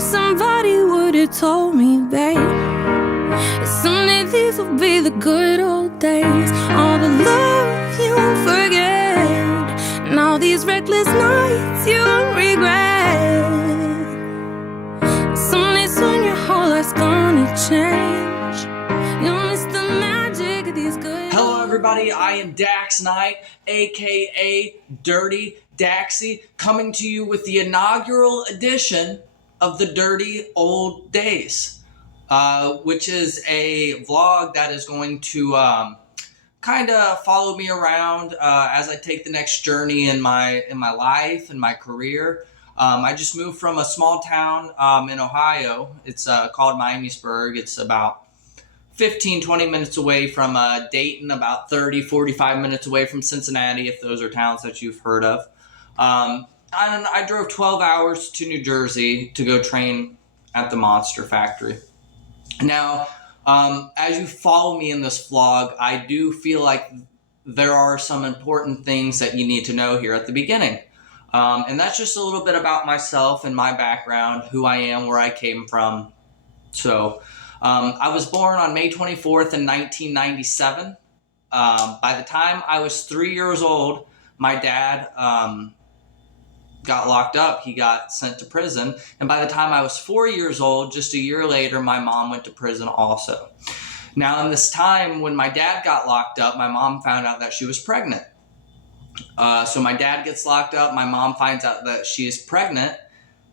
wish somebody would've told me, babe, someday these will be the good old days. All the love you won't forget, and all these reckless nights you won't regret. Someday soon your whole life's gonna change. You'll miss the magic of these good. Hello everybody, I am Dax Knight, aka Dirty Daxxy, coming to you with the inaugural edition of the Dirty Old Days, which is a vlog that is going to kind of follow me around as I take the next journey in my life and my career. I just moved from a small town in Ohio. It's called Miamisburg. It's about 15-20 minutes away from Dayton, about 30-45 minutes away from Cincinnati, if those are towns that you've heard of. I drove 12 hours to New Jersey to go train at the Monster Factory. Now, as you follow me in this vlog, I do feel like there are some important things that you need to know here at the beginning. And that's just a little bit about myself and my background, who I am, where I came from. So, I was born on May 24th in 1997. By the time I was 3 years old, my dad got locked up. He got sent to prison. And by the time I was 4 years old, just a year later, my mom went to prison also. Now, in this time when my dad got locked up, my mom found out that she was pregnant. So my dad gets locked up. My mom finds out that she is pregnant.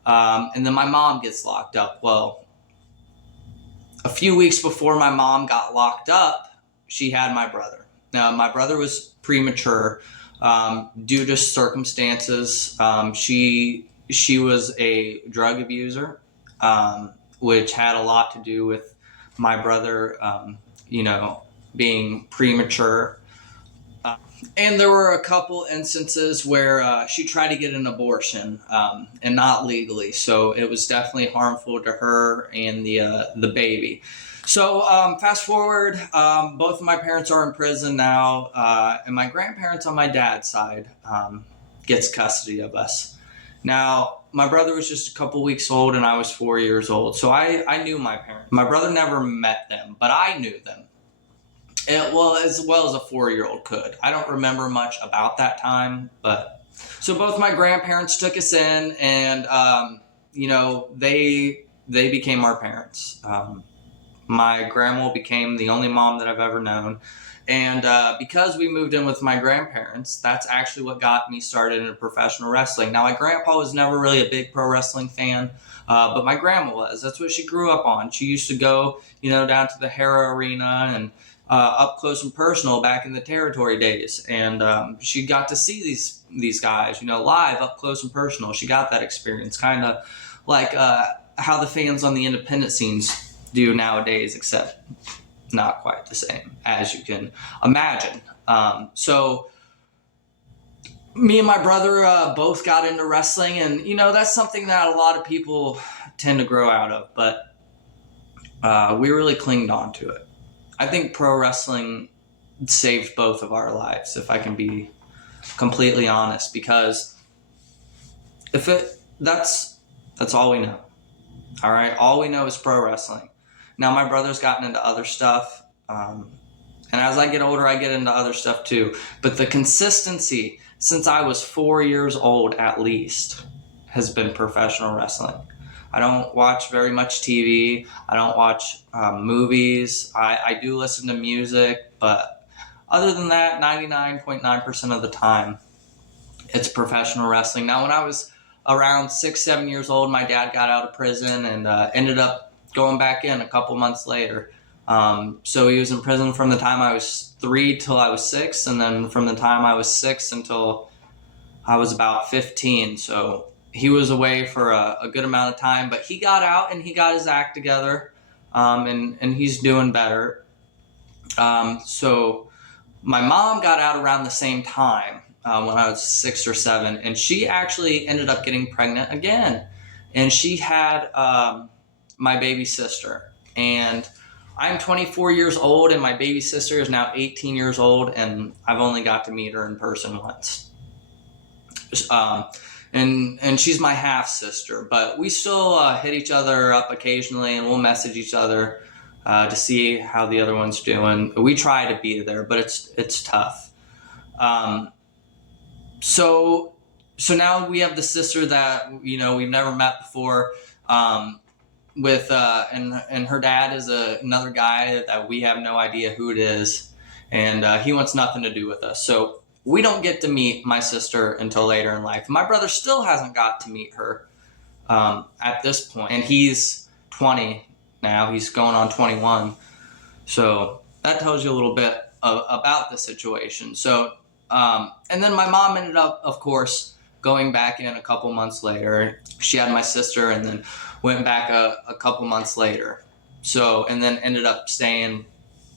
And then my mom gets locked up. Well, a few weeks before my mom got locked up, she had my brother. Now, my brother was premature due to circumstances. She was a drug abuser, which had a lot to do with my brother, being premature. And there were a couple instances where she tried to get an abortion, and not legally. So it was definitely harmful to her and the baby. So fast forward, both of my parents are in prison now, and my grandparents on my dad's side gets custody of us. Now, my brother was just a couple weeks old and I was 4 years old. So I knew my parents. My brother never met them, but I knew them. As well as a 4-year-old could. I don't remember much about that time, but so both my grandparents took us in, and they became our parents. My grandma became the only mom that I've ever known, and because we moved in with my grandparents, that's actually what got me started in professional wrestling. Now, my grandpa was never really a big pro wrestling fan, but my grandma was. That's what she grew up on. She used to go, down to the Hera Arena and up close and personal back in the territory days, and she got to see these guys, live up close and personal. She got that experience, kind of like how the fans on the independent scenes do nowadays, except not quite the same, as you can imagine. So me and my brother both got into wrestling, and that's something that a lot of people tend to grow out of, but we really clinged on to it. I think pro wrestling saved both of our lives, if I can be completely honest, because that's all we know. All right, all we know is pro wrestling. Now, my brother's gotten into other stuff, and as I get older, I get into other stuff too. But the consistency since I was 4 years old, at least, has been professional wrestling. I don't watch very much TV. I don't watch movies. I do listen to music, but other than that, 99.9% of the time, it's professional wrestling. Now, when I was around 6-7 years old, my dad got out of prison and ended up going back in a couple months later. So he was in prison from the time I was 3 till I was 6, and then from the time I was 6 until I was about 15. So he was away for a good amount of time, but he got out and he got his act together, and he's doing better. So my mom got out around the same time when I was 6 or 7, and she actually ended up getting pregnant again, and she had my baby sister. And I'm 24 years old, and my baby sister is now 18 years old, and I've only got to meet her in person once. and she's my half sister, but we still hit each other up occasionally, and we'll message each other to see how the other one's doing. We try to be there, but it's tough. So now we have the sister that we've never met before. With and her dad is another guy that we have no idea who it is, and he wants nothing to do with us. So we don't get to meet my sister until later in life. My brother still hasn't got to meet her at this point, and he's 20 now. He's going on 21. So that tells you a little bit about the situation. So and then my mom ended up, of course, going back in a couple months later. She had my sister and then went back a couple months later. So, and then ended up staying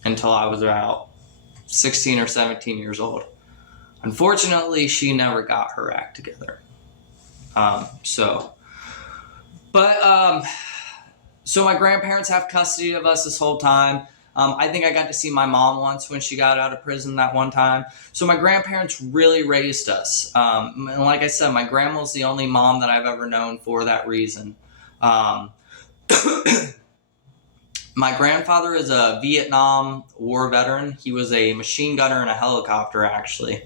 until I was about 16 or 17 years old. Unfortunately, she never got her act together. So my grandparents have custody of us this whole time. I think I got to see my mom once when she got out of prison that one time. So my grandparents really raised us. And like I said, my grandma's the only mom that I've ever known for that reason. My grandfather is a Vietnam War veteran. He was a machine gunner in a helicopter, actually.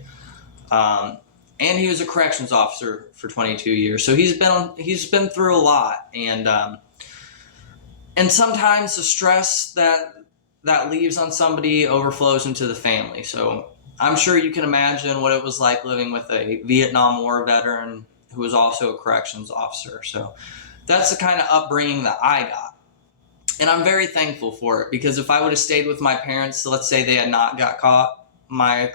And he was a corrections officer for 22 years. So he's been through a lot. And sometimes the stress that leaves on somebody overflows into the family. So I'm sure you can imagine what it was like living with a Vietnam War veteran who was also a corrections officer. So that's the kind of upbringing that I got. And I'm very thankful for it, because if I would have stayed with my parents, let's say they had not got caught, my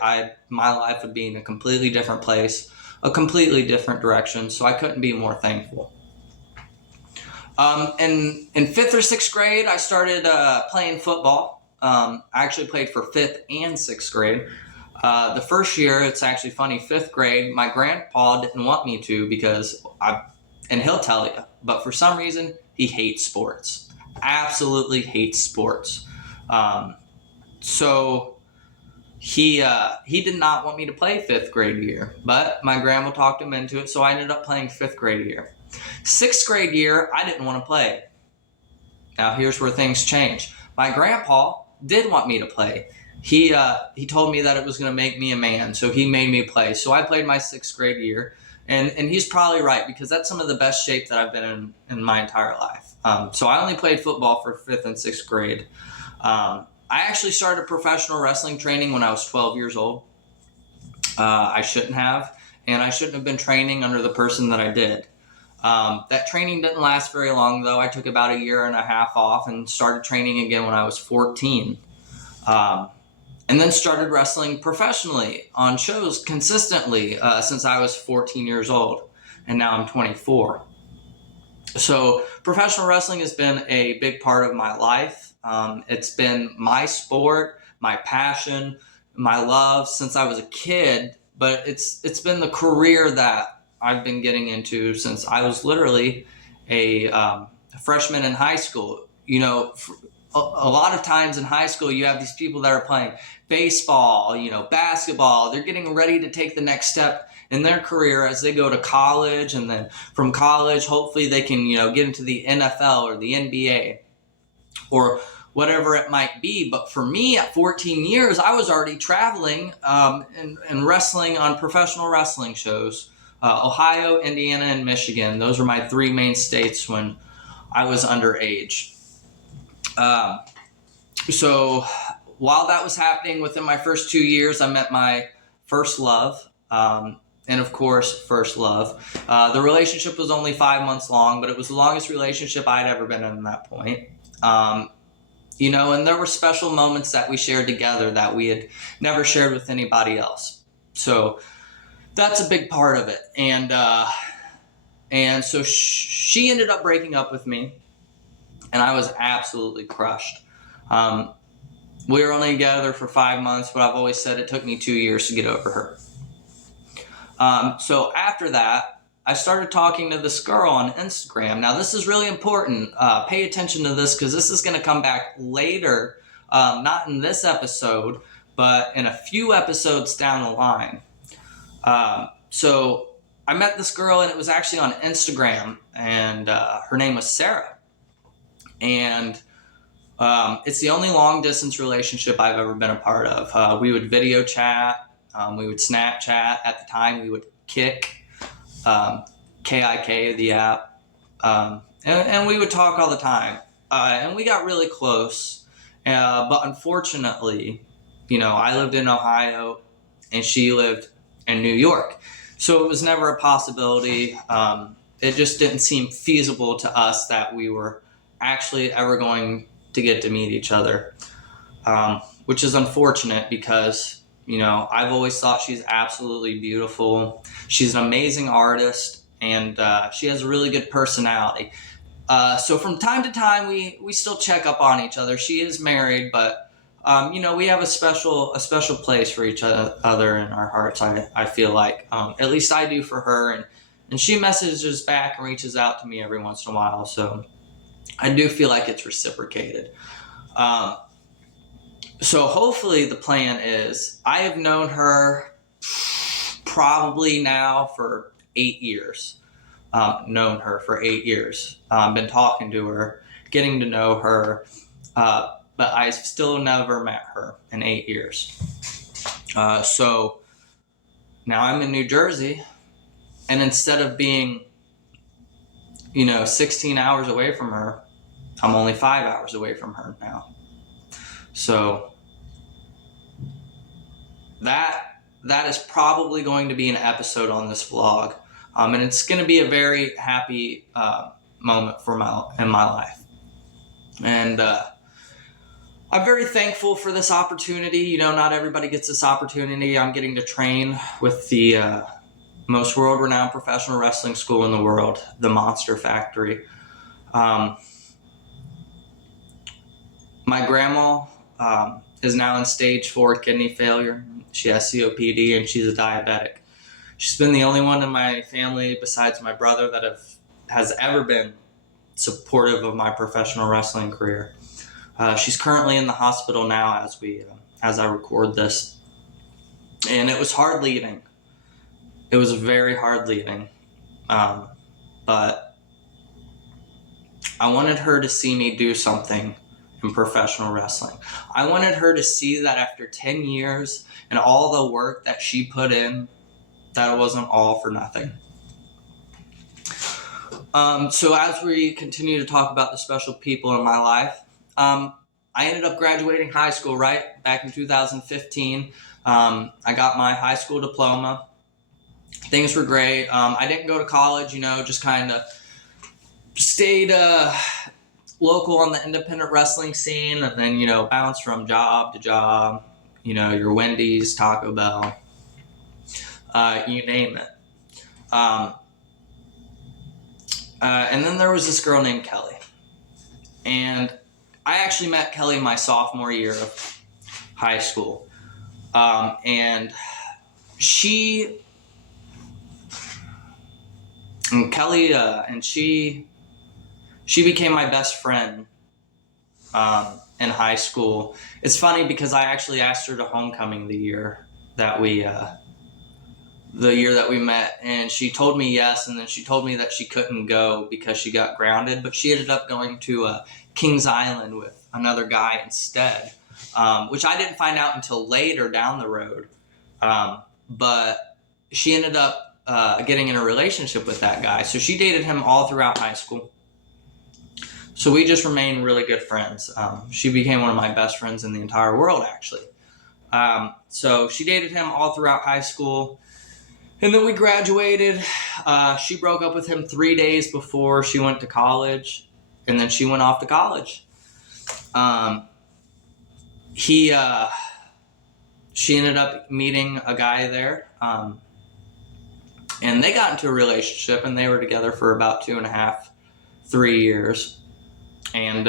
life would be in a completely different place, a completely different direction. So I couldn't be more thankful. And in 5th or 6th grade, I started playing football. I actually played for 5th and 6th grade. The first year, it's actually funny, 5th grade, my grandpa didn't want me to because and he'll tell you, but for some reason, he hates sports. Absolutely hates sports. So he did not want me to play 5th grade year, but my grandma talked him into it, so I ended up playing 5th grade year. 6th grade year, I didn't want to play. Now here's where things change. My grandpa did want me to play. He told me that it was going to make me a man, so he made me play. So I played my 6th grade year, and he's probably right, because that's some of the best shape that I've been in my entire life. So I only played football for 5th and 6th grade. I actually started professional wrestling training when I was 12 years old. I shouldn't have, and I shouldn't have been training under the person that I did. That training didn't last very long, though. I took about 1.5 years off and started training again when I was 14. And then started wrestling professionally on shows consistently since I was 14 years old, and now I'm 24. So professional wrestling has been a big part of my life. It's been my sport, my passion, my love since I was a kid, but it's been the career that I've been getting into since I was literally a freshman in high school. You know, a lot of times in high school, you have these people that are playing baseball, basketball. They're getting ready to take the next step in their career as they go to college, and then from college, hopefully they can, get into the NFL or the NBA or whatever it might be. But for me, at 14 years, I was already traveling and wrestling on professional wrestling shows. Ohio, Indiana, and Michigan. Those were my 3 main states when I was underage. So while that was happening within my first 2 years, I met my first love. And of course, first love. The relationship was only 5 months long, but it was the longest relationship I'd ever been in at that point. And there were special moments that we shared together that we had never shared with anybody else. So that's a big part of it. And so she ended up breaking up with me, and I was absolutely crushed. We were only together for 5 months, but I've always said it took me 2 years to get over her. So after that, I started talking to this girl on Instagram. Now, this is really important. Pay attention to this, because this is going to come back later, not in this episode, but in a few episodes down the line. So I met this girl, and it was actually on Instagram, and her name was Sarah. And it's the only long distance relationship I've ever been a part of. We would video chat, we would Snapchat. At the time, we would Kik, KIK, the app, and we would talk all the time. And we got really close, but unfortunately, I lived in Ohio, and she lived in New York. So it was never a possibility. It just didn't seem feasible to us that we were actually ever going to get to meet each other, which is unfortunate because, I've always thought she's absolutely beautiful. She's an amazing artist, and she has a really good personality. So from time to time, we still check up on each other. She is married, but we have a special place for each other in our hearts. I feel like, at least I do for her, and she messages back and reaches out to me every once in a while. So I do feel like it's reciprocated. So hopefully the plan is, I have known her probably now for 8 years. Known her for 8 years. Been talking to her, getting to know her. But I still never met her in 8 years. So now I'm in New Jersey, and instead of being, 16 hours away from her, I'm only 5 hours away from her now. So that is probably going to be an episode on this vlog, and it's going to be a very happy moment in my life, and I'm very thankful for this opportunity. Not everybody gets this opportunity. I'm getting to train with the most world-renowned professional wrestling school in the world, the Monster Factory. My grandma is now in stage 4 kidney failure. She has COPD, and she's a diabetic. She's been the only one in my family besides my brother that has ever been supportive of my professional wrestling career. She's currently in the hospital now as I record this. And it was hard leaving. It was very hard leaving. But I wanted her to see me do something in professional wrestling. I wanted her to see that after 10 years and all the work that she put in, that it wasn't all for nothing. So as we continue to talk about the special people in my life, I ended up graduating high school back in 2015. I got my high school diploma. Things were great. I didn't go to college, just kind of stayed local on the independent wrestling scene, and then, bounced from job to job, your Wendy's, Taco Bell, you name it. And then there was this girl named Kelly. And I actually met Kelly my sophomore year of high school. And she became my best friend in high school. It's funny because I actually asked her to homecoming the year that we met, and she told me yes, and then she told me that she couldn't go because she got grounded, but she ended up going to Kings Island with another guy instead, which I didn't find out until later down the road. But she ended up getting in a relationship with that guy, so she dated him all throughout high school. So we just remained really good friends. She became one of my best friends in the entire world, actually. So she dated him all throughout high school. And then we graduated. She broke up with him 3 days before she went to college. And then she went off to college. She ended up meeting a guy there. And they got into a relationship, and they were together for about 2.5, 3 years. And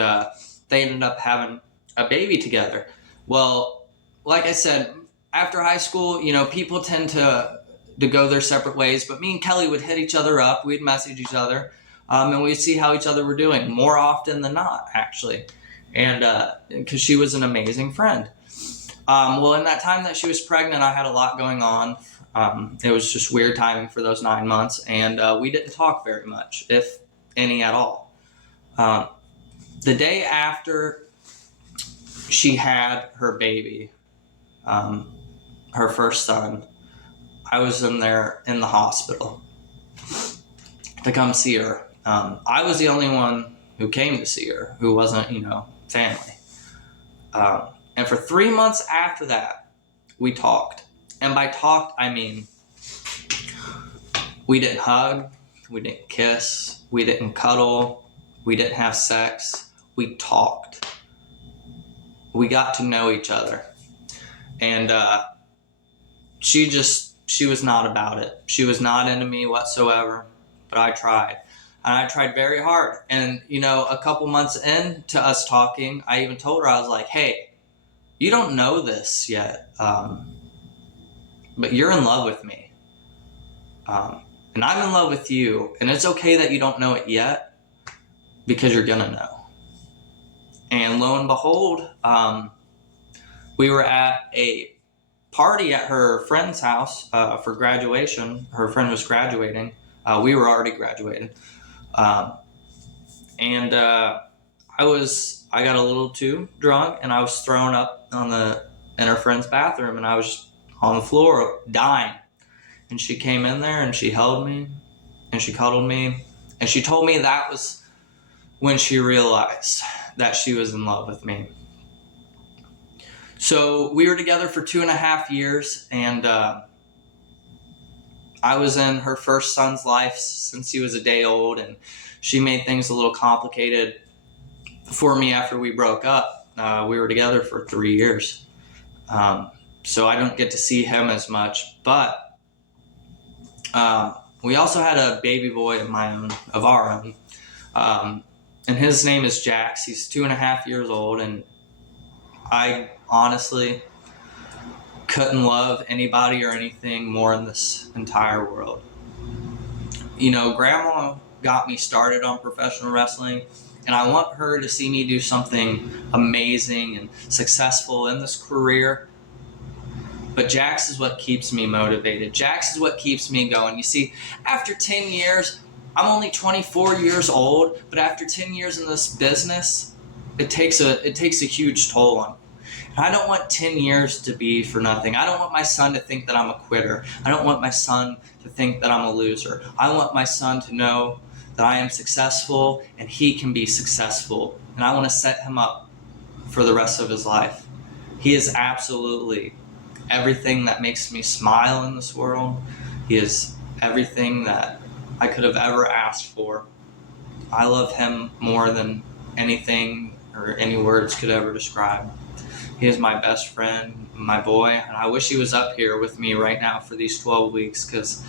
they ended up having a baby together. Well, like I said, after high school, people tend to go their separate ways. But me and Kelly would hit each other up. We'd message each other. And we'd see how each other were doing, more often than not, actually. And because she was an amazing friend. Well, in that time that she was pregnant, I had a lot going on It was just weird timing for those 9 months, and we didn't talk very much, if any at all. The day after she had her baby, her first son, I was in the hospital to come see her. I was the only one who came to see her, who wasn't, family. And for 3 months after that, we talked. And by talked, I mean, we didn't hug, we didn't kiss, we didn't cuddle, we didn't have sex. We talked. We got to know each other. And she was not about it. She was not into me whatsoever, but I tried. And I tried very hard. And, a couple months into us talking, I even told her, I was like, hey, you don't know this yet, but you're in love with me. And I'm in love with you. And it's okay that you don't know it yet, because you're going to know. And lo and behold, we were at a party at her friend's house for graduation. Her friend was graduating. We were already graduated. And I got a little too drunk, and I was thrown up in her friend's bathroom, and I was on the floor dying. And she came in there and she held me and she cuddled me, and she told me that was when she realized that she was in love with me. So we were together for 2.5 years, and I was in her first son's life since he was a day old, and she made things a little complicated for me after we broke up. We were together for 3 years. So I don't get to see him as much, but we also had a baby boy of our own. And his name is Jax. He's 2.5 years old, and I honestly couldn't love anybody or anything more in this entire world. Grandma got me started on professional wrestling, and I want her to see me do something amazing and successful in this career. But Jax is what keeps me motivated. Jax is what keeps me going. You see, after 10 years, I'm only 24 years old, but after 10 years in this business, it takes a huge toll on me. And I don't want 10 years to be for nothing. I don't want my son to think that I'm a quitter. I don't want my son to think that I'm a loser. I want my son to know that I am successful and he can be successful. And I want to set him up for the rest of his life. He is absolutely everything that makes me smile in this world. He is everything that I could have ever asked for. I love him more than anything or any words could ever describe. He is my best friend, my boy, and I wish he was up here with me right now for these 12 weeks, because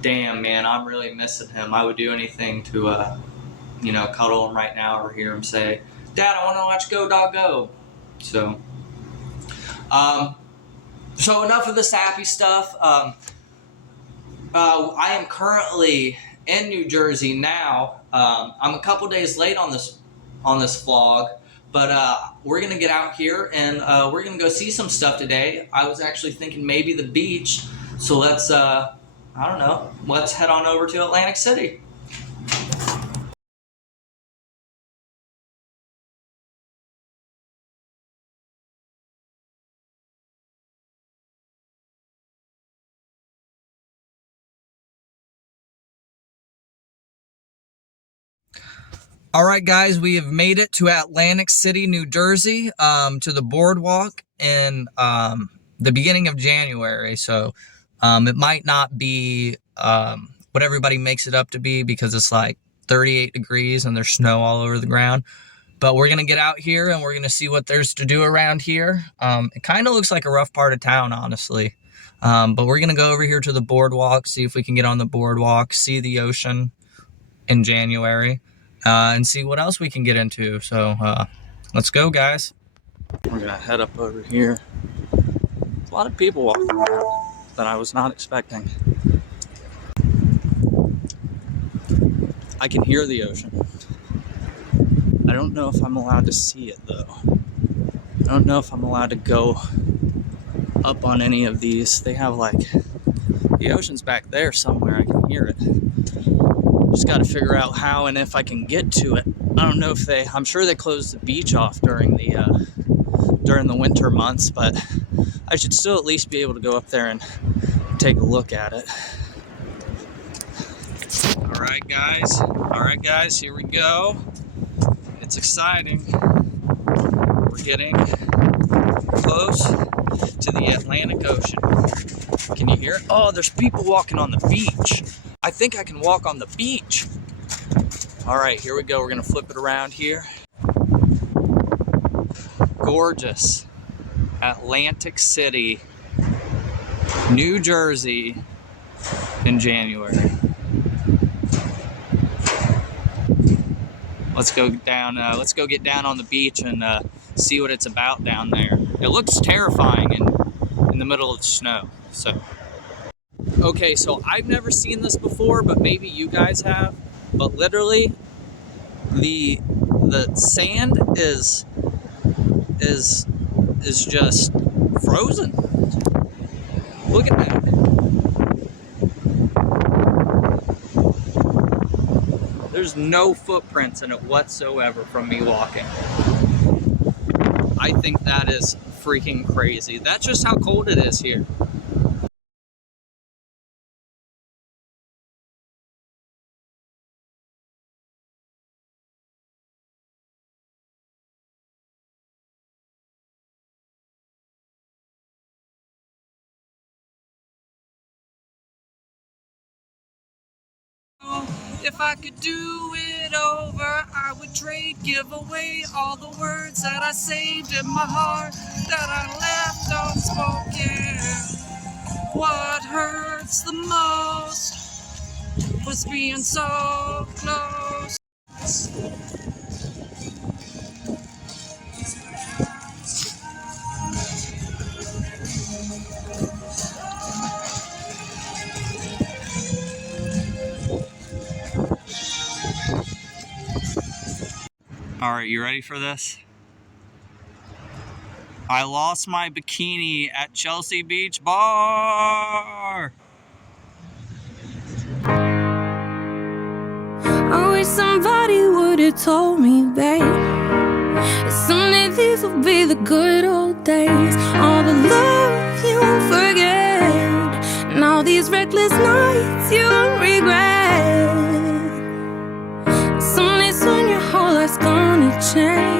damn, man, I'm really missing him. I would do anything to, cuddle him right now or hear him say, Dad, I want to watch Go Dog Go. So enough of this happy stuff. I am currently in New Jersey now. I'm a couple days late on this vlog, but we're gonna get out here and we're gonna go see some stuff today. I was actually thinking maybe the beach, so let's let's head on over to Atlantic City. All right, guys, we have made it to Atlantic City, New Jersey, to the boardwalk in the beginning of January. So it might not be what everybody makes it up to be, because it's like 38 degrees and there's snow all over the ground. But we're going to get out here and we're going to see what there's to do around here. It kind of looks like a rough part of town, honestly. But we're going to go over here to the boardwalk, see if we can get on the boardwalk, see the ocean in January. And see what else we can get into. So let's go, guys. We're gonna head up over here. A lot of people walking around that I was not expecting. I can hear the ocean. I don't know if I'm allowed to see it though. I don't know if I'm allowed to go up on any of these. They have like The ocean's back there somewhere. I can hear it. Just got to figure out how and if I can get to it. I don't know if I'm sure they closed the beach off during the winter months, but I should still at least be able to go up there and take a look at it. All right, guys, here we go. It's exciting. We're getting close to the Atlantic Ocean. Can you hear it? Oh, there's people walking on the beach. I think I can walk on the beach. All right, here we go. We're gonna flip it around here. Gorgeous. Atlantic City, New Jersey in January. Let's go down. Let's go get down on the beach and see what it's about down there. It looks terrifying in the middle of the snow. So, okay, so I've never seen this before, but maybe you guys have. But literally, the sand is just frozen. Look at that. There's no footprints in it whatsoever from me walking. I think that is freaking crazy. That's just how cold it is here. If I could do it over, I would give away all the words that I saved in my heart that I left unspoken. What hurts the most was being so close. All right, you ready for this? I lost my bikini at Chelsea Beach Bar. I wish somebody would have told me, babe, someday these will be the good old days. All the love you won't forget, and all these reckless nights you won't regret. Someday soon your whole life's gonna change.